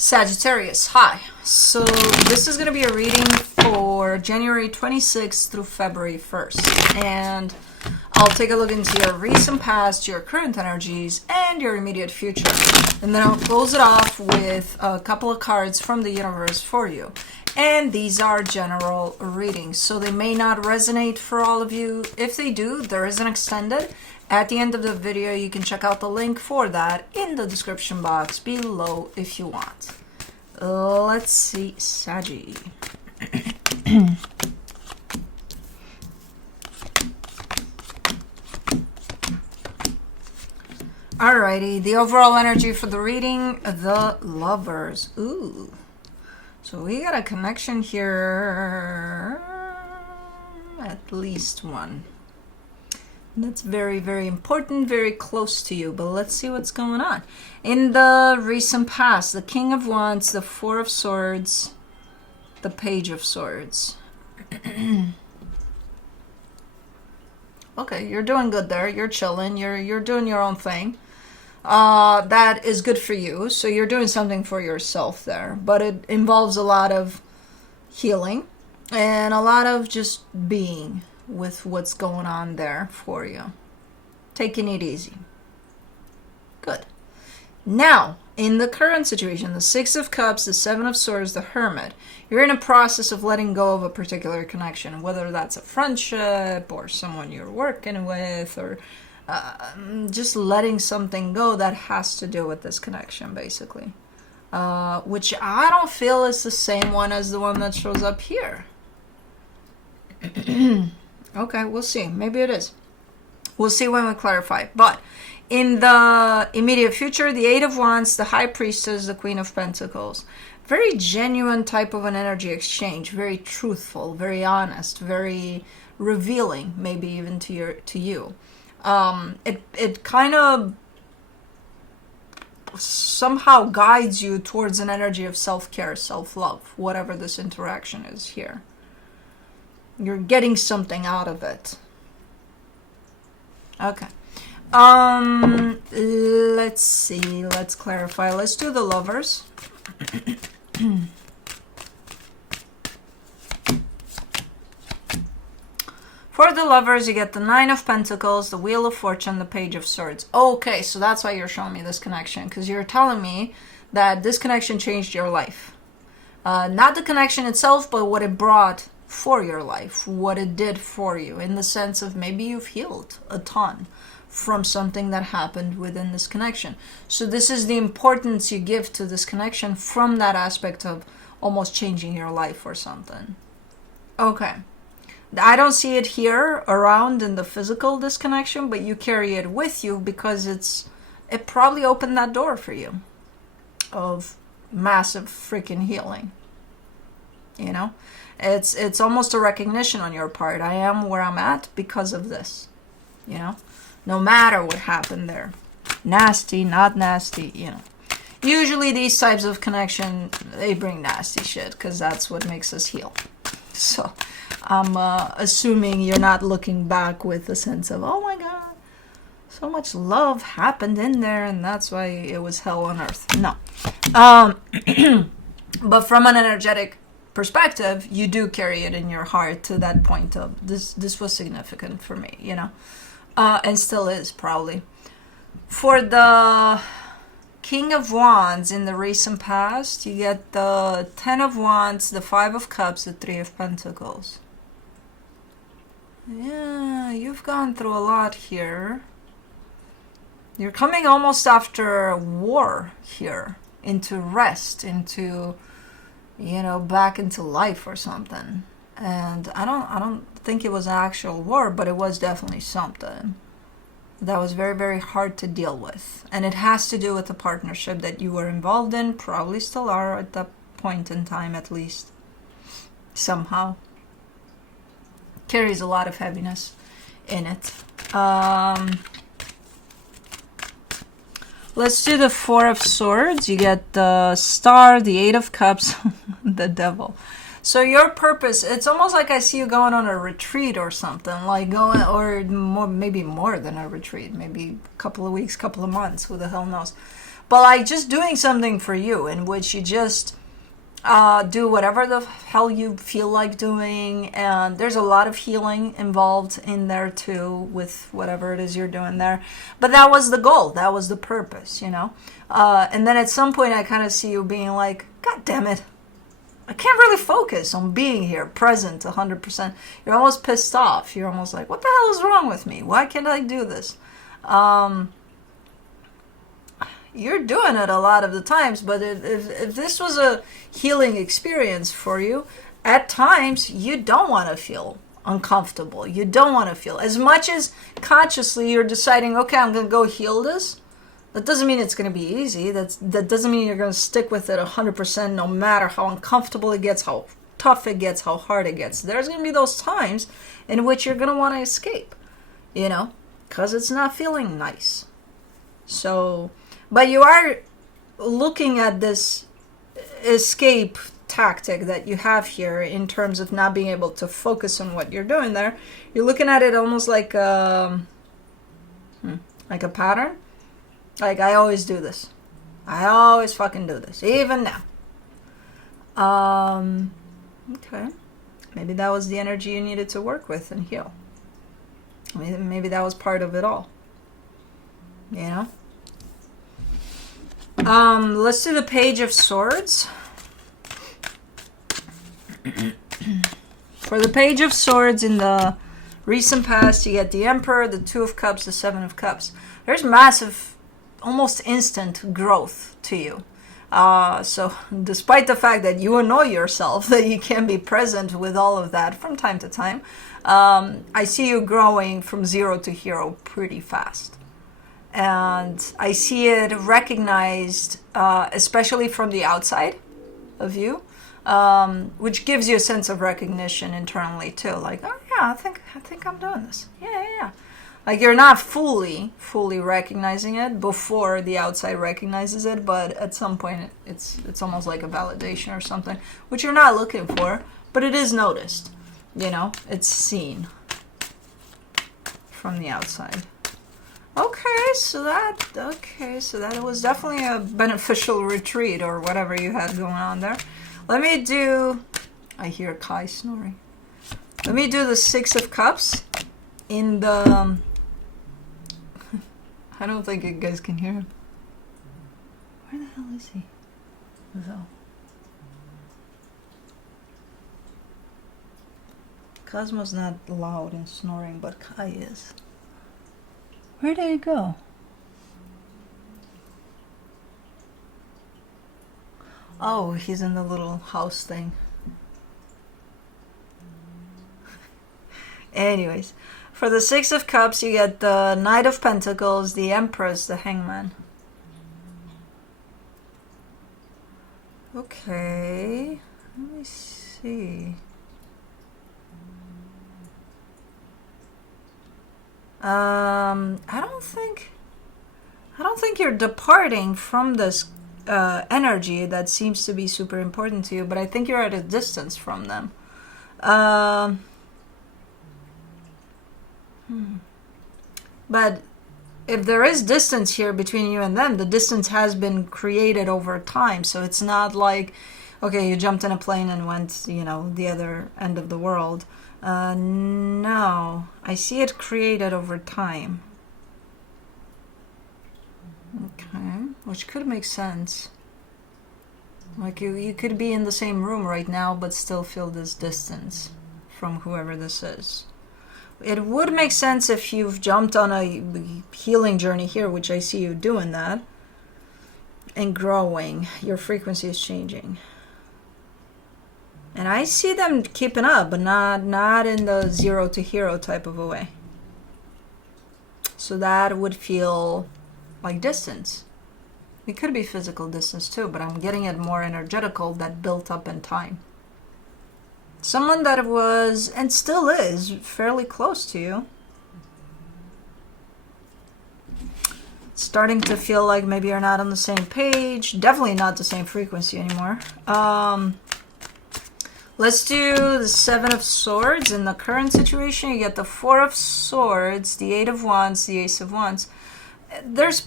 Sagittarius, hi. So this is going to be a reading for January 26th through February 1st. And I'll take a look into your recent past, your current energies, and your immediate future. And then I'll close it off with a couple of cards from the universe for you. And these are general readings, so they may not resonate for all of you. If they do, there is an extended. At the end of the video, you can check out the link for that in the description box below if you want. Let's see, Saggy. Alrighty, the overall energy for the reading, the Lovers. Ooh. So we got a connection here, at least one. That's very, very important, very close to you. But let's see what's going on. In the recent past, the King of Wands, the Four of Swords, the Page of Swords. Okay, you're doing good there. You're chilling. You're doing your own thing. That is good for you. So you're doing something for yourself there. But it involves a lot of healing and a lot of just being with what's going on there for you. Taking it easy. Good. Now, in the current situation, the Six of Cups, the Seven of Swords, the Hermit, you're in a process of letting go of a particular connection, whether that's a friendship or someone you're working with, or just letting something go that has to do with this connection, basically. Which I don't feel is the same one as the one that shows up here. Okay, we'll see. Maybe it is. We'll see when we clarify. But in the immediate future, the Eight of Wands, the High Priestess, the Queen of Pentacles. Very genuine type of an energy exchange. Very truthful, very honest, very revealing, maybe even to you. It kind of somehow guides you towards an energy of self-care, self-love, whatever this interaction is here. You're getting something out of it. Okay. Let's see. Let's clarify. Let's do the Lovers. For the Lovers, you get the Nine of Pentacles, the Wheel of Fortune, the Page of Swords. Okay, so that's why you're showing me this connection, because you're telling me that this connection changed your life. Not the connection itself, but what it brought for your life, what it did for you, in the sense of maybe you've healed a ton from something that happened within this connection. So this is the importance you give to this connection from that aspect of almost changing your life or something. Okay. I don't see it here around in the physical disconnection, but you carry it with you because it probably opened that door for you of massive freaking healing. You know? It's almost a recognition on your part. I am where I'm at because of this. You know? No matter what happened there. Nasty, not nasty, you know. Usually these types of connection, they bring nasty shit because that's what makes us heal. So I'm assuming you're not looking back with a sense of, oh my God, so much love happened in there and that's why it was hell on earth. No. But from an energetic perspective, you do carry it in your heart to that point of this was significant for me, you know, and still is probably. For the King of Wands in the recent past, you get the Ten of Wands, the Five of Cups, the Three of Pentacles. Yeah, you've gone through a lot here. You're coming almost after war here, into rest, into, you know, back into life or something. And I don't think it was an actual war, but it was definitely something that was very, very hard to deal with. And it has to do with the partnership that you were involved in, probably still are at that point in time at least. Somehow. Carries a lot of heaviness in it. Let's do the Four of Swords. You get the Star, the Eight of Cups, the Devil. So your purpose, it's almost like I see you going on a retreat or something, like going, or more, maybe more than a retreat, maybe a couple of weeks, couple of months, who the hell knows. but like just doing something for you in which you just do whatever the hell you feel like doing, and there's a lot of healing involved in there too with whatever it is you're doing there. But that was the goal, that was the purpose, you know. And then at some point I kind of see you being like, God damn it, I can't really focus on being here, present 100%. You're almost pissed off. You're almost like, what the hell is wrong with me? Why can't I do this? You're doing it a lot of the times, but if this was a healing experience for you, at times you don't want to feel uncomfortable. You don't want to feel, as much as consciously you're deciding, okay, I'm going to go heal this. That doesn't mean it's going to be easy. That doesn't mean you're going to stick with it 100% no matter how uncomfortable it gets, how tough it gets, how hard it gets. There's going to be those times in which you're going to want to escape, you know, because it's not feeling nice. So, but you are looking at this escape tactic that you have here in terms of not being able to focus on what you're doing there. You're looking at it almost like a pattern. Like, I always do this. I always fucking do this, even now. Okay. Maybe that was the energy you needed to work with and heal. Maybe that was part of it all. You know? Let's do the Page of Swords. For the Page of Swords in the recent past, you get the Emperor, the Two of Cups, the Seven of Cups. There's massive, almost instant growth to you. So despite the fact that you annoy yourself that you can't be present with all of that from time to time, I see you growing from 0 to hero pretty fast. And I see it recognized, especially from the outside of you, which gives you a sense of recognition internally too. Like, oh yeah, I think I'm doing this. Yeah. Like, you're not fully recognizing it before the outside recognizes it, but at some point it's almost like a validation or something, which you're not looking for, but it is noticed. You know, it's seen from the outside. Okay, so that was definitely a beneficial retreat or whatever you had going on there. Let me do, I hear Kai snoring. Let me do the Six of Cups in the, I don't think you guys can hear him. Where the hell is he? Though. Cosmo's not loud and snoring, but Kai is. Where did he go? Oh, he's in the little house thing. Anyways, for the Six of Cups, you get the Knight of Pentacles, the Empress, the Hangman. Okay, let me see. I don't think you're departing from this energy that seems to be super important to you, but I think you're at a distance from them. But if there is distance here between you and them, the distance has been created over time. So it's not like, okay, you jumped in a plane and went, you know, the other end of the world. No, I see it created over time. Okay, which could make sense. Like you could be in the same room right now, but still feel this distance from whoever this is. It would make sense if you've jumped on a healing journey here, which I see you doing that, and growing. Your frequency is changing. And I see them keeping up, but not in the 0 to hero type of a way. So that would feel like distance. It could be physical distance too, but I'm getting it more energetical, that built up in time. Someone that was, and still is, fairly close to you. Starting to feel like maybe you're not on the same page. Definitely not the same frequency anymore. Let's do the Seven of Swords. In the current situation, you get the Four of Swords, the Eight of Wands, the Ace of Wands. There's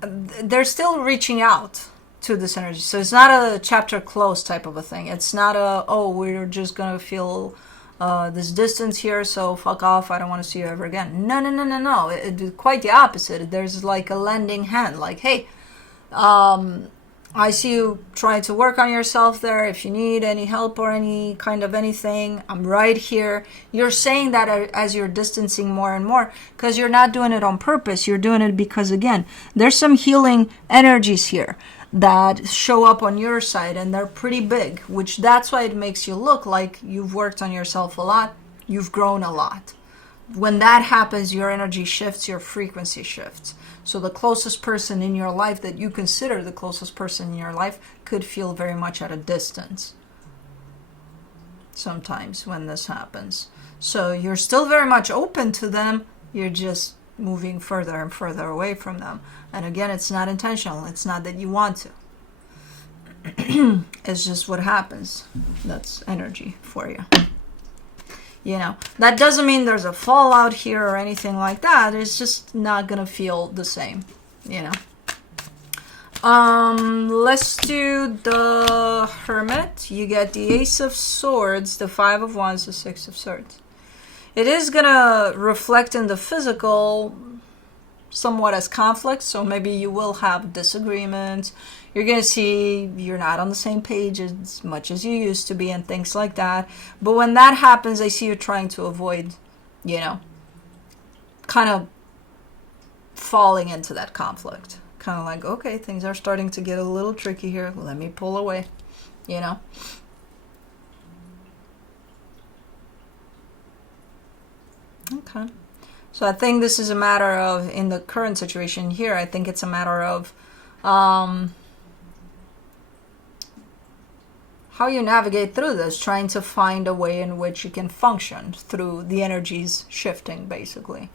they're still reaching out to this energy. So it's not a chapter closed type of a thing. It's not a, oh, we're just gonna feel this distance here, so fuck off, I don't want to see you ever again. No, no, no, no, no. It's quite the opposite. There's like a lending hand, like, hey, I see you trying to work on yourself there. If you need any help or any kind of anything, I'm right here. You're saying that as you're distancing more and more, because you're not doing it on purpose. You're doing it because, again, there's some healing energies here that show up on your side, and they're pretty big, which that's why it makes you look like you've worked on yourself a lot. You've grown a lot. When that happens, your energy shifts, your frequency shifts. So the closest person in your life that you consider the closest person in your life could feel very much at a distance sometimes when this happens. So you're still very much open to them. You're just moving further and further away from them. And again, it's not intentional. It's not that you want to. It's just what happens. That's energy for you. You know, that doesn't mean there's a fallout here or anything like that. It's just not gonna feel the same, you know. Let's do the Hermit. You get the Ace of Swords, the Five of Wands, the Six of Swords. It is gonna reflect in the physical somewhat as conflict, so maybe you will have disagreements. You're going to see you're not on the same page as much as you used to be and things like that. But when that happens, I see you trying to avoid, you know, kind of falling into that conflict. Kind of like, okay, things are starting to get a little tricky here. Let me pull away, you know. Okay. So I think this is a matter of, in the current situation here, I think it's a matter of how you navigate through this, trying to find a way in which you can function through the energies shifting, basically.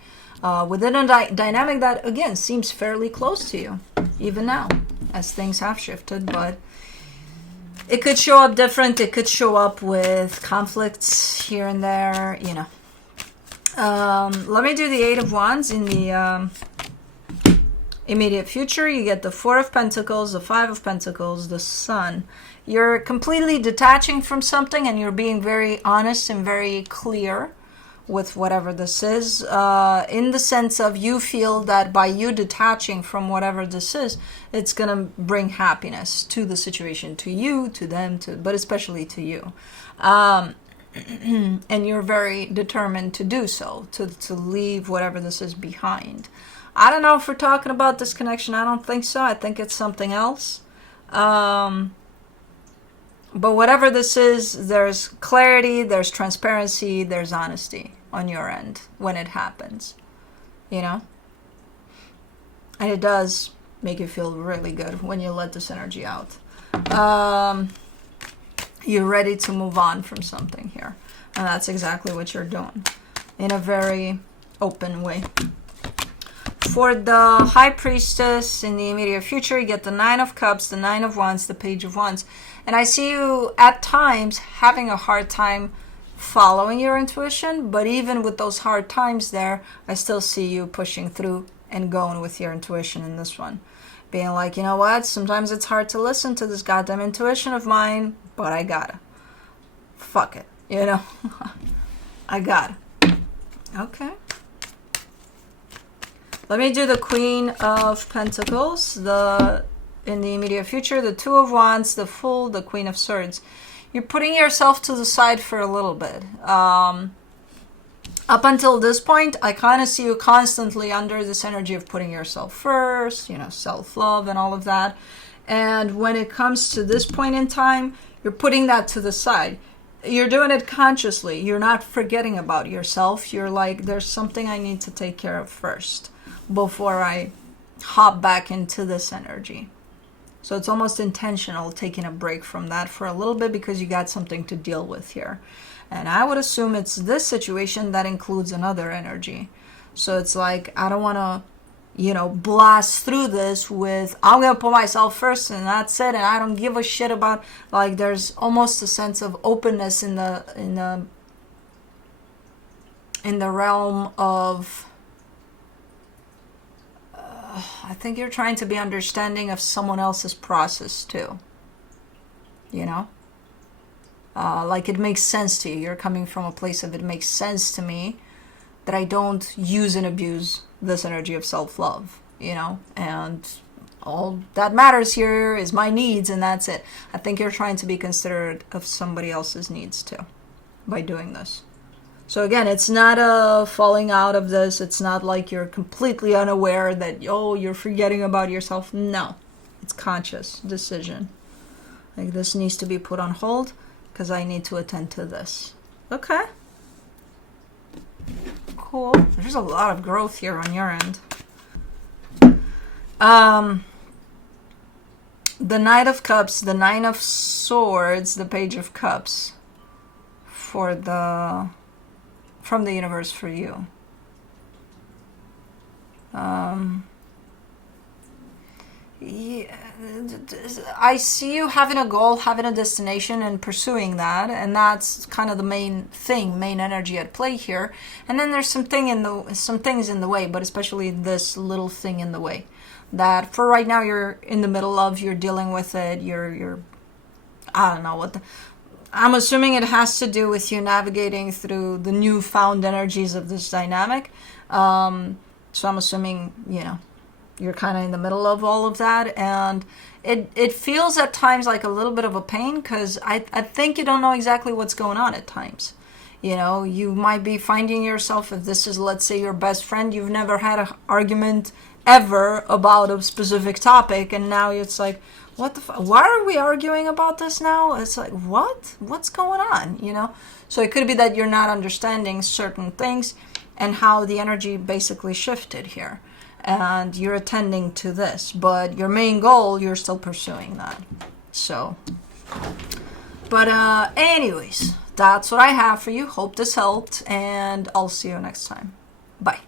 Within a dynamic that, again, seems fairly close to you, even now, as things have shifted, but it could show up different. It could show up with conflicts here and there, you know. Let me do the Eight of Wands in the immediate future. You get the Four of Pentacles, the Five of Pentacles, the Sun. You're completely detaching from something, and you're being very honest and very clear with whatever this is, in the sense of you feel that by you detaching from whatever this is, it's gonna bring happiness to the situation, to you, to them, but especially to you. And you're very determined to do so, to leave whatever this is behind. I don't know if we're talking about this connection. I don't think so. I think it's something else. But whatever this is, there's clarity, there's transparency, there's honesty on your end when it happens, you know? And it does make you feel really good when you let this energy out. You're ready to move on from something here. And that's exactly what you're doing in a very open way. For the High Priestess in the immediate future, you get the Nine of Cups, the Nine of Wands, the Page of Wands. And I see you at times having a hard time following your intuition, but even with those hard times there, I still see you pushing through and going with your intuition in this one. Being like, you know what, sometimes it's hard to listen to this goddamn intuition of mine, but I gotta. Fuck it, you know? I gotta. Okay. Let me do the Queen of Pentacles, in the immediate future, the Two of Wands, the Fool, the Queen of Swords. You're putting yourself to the side for a little bit. Up until this point, I kind of see you constantly under this energy of putting yourself first, you know, self-love and all of that. And when it comes to this point in time, you're putting that to the side. You're doing it consciously. You're not forgetting about yourself. You're like, there's something I need to take care of first before I hop back into this energy. So it's almost intentional taking a break from that for a little bit because you got something to deal with here. And I would assume it's this situation that includes another energy. So it's like, I don't want to, you know, blast through this with, I'm going to put myself first and that's it. And I don't give a shit about, like, there's almost a sense of openness in the realm of I think you're trying to be understanding of someone else's process too. You know? Like it makes sense to you. You're coming from a place of it makes sense to me that I don't use and abuse this energy of self-love, you know? And all that matters here is my needs, and that's it. I think you're trying to be considerate of somebody else's needs too by doing this. So again, it's not a falling out of this. It's not like you're completely unaware that, oh, you're forgetting about yourself. No, it's conscious decision. Like, this needs to be put on hold because I need to attend to this. Okay. Cool. There's a lot of growth here on your end. The Knight of Cups, the Nine of Swords, the Page of Cups from the universe for you. Yeah, I see you having a goal, having a destination, and pursuing that, and that's kind of the main energy at play here. And then there's some things in the way, but especially this little thing in the way that for right now you're in the middle of. You're dealing with it. You're I don't know what I'm assuming it has to do with you navigating through the newfound energies of this dynamic. So I'm assuming, you know, you're kind of in the middle of all of that, and it feels at times like a little bit of a pain because I think you don't know exactly what's going on at times. You know, you might be finding yourself, if this is, let's say, your best friend, you've never had an argument ever about a specific topic, and now it's like, what the why are we arguing about this now? It's like, what's going on, you know? So it could be that you're not understanding certain things and how the energy basically shifted here, and you're attending to this, but your main goal, you're still pursuing that. So, but anyways, that's what I have for you. Hope this helped, and I'll see you next time. Bye.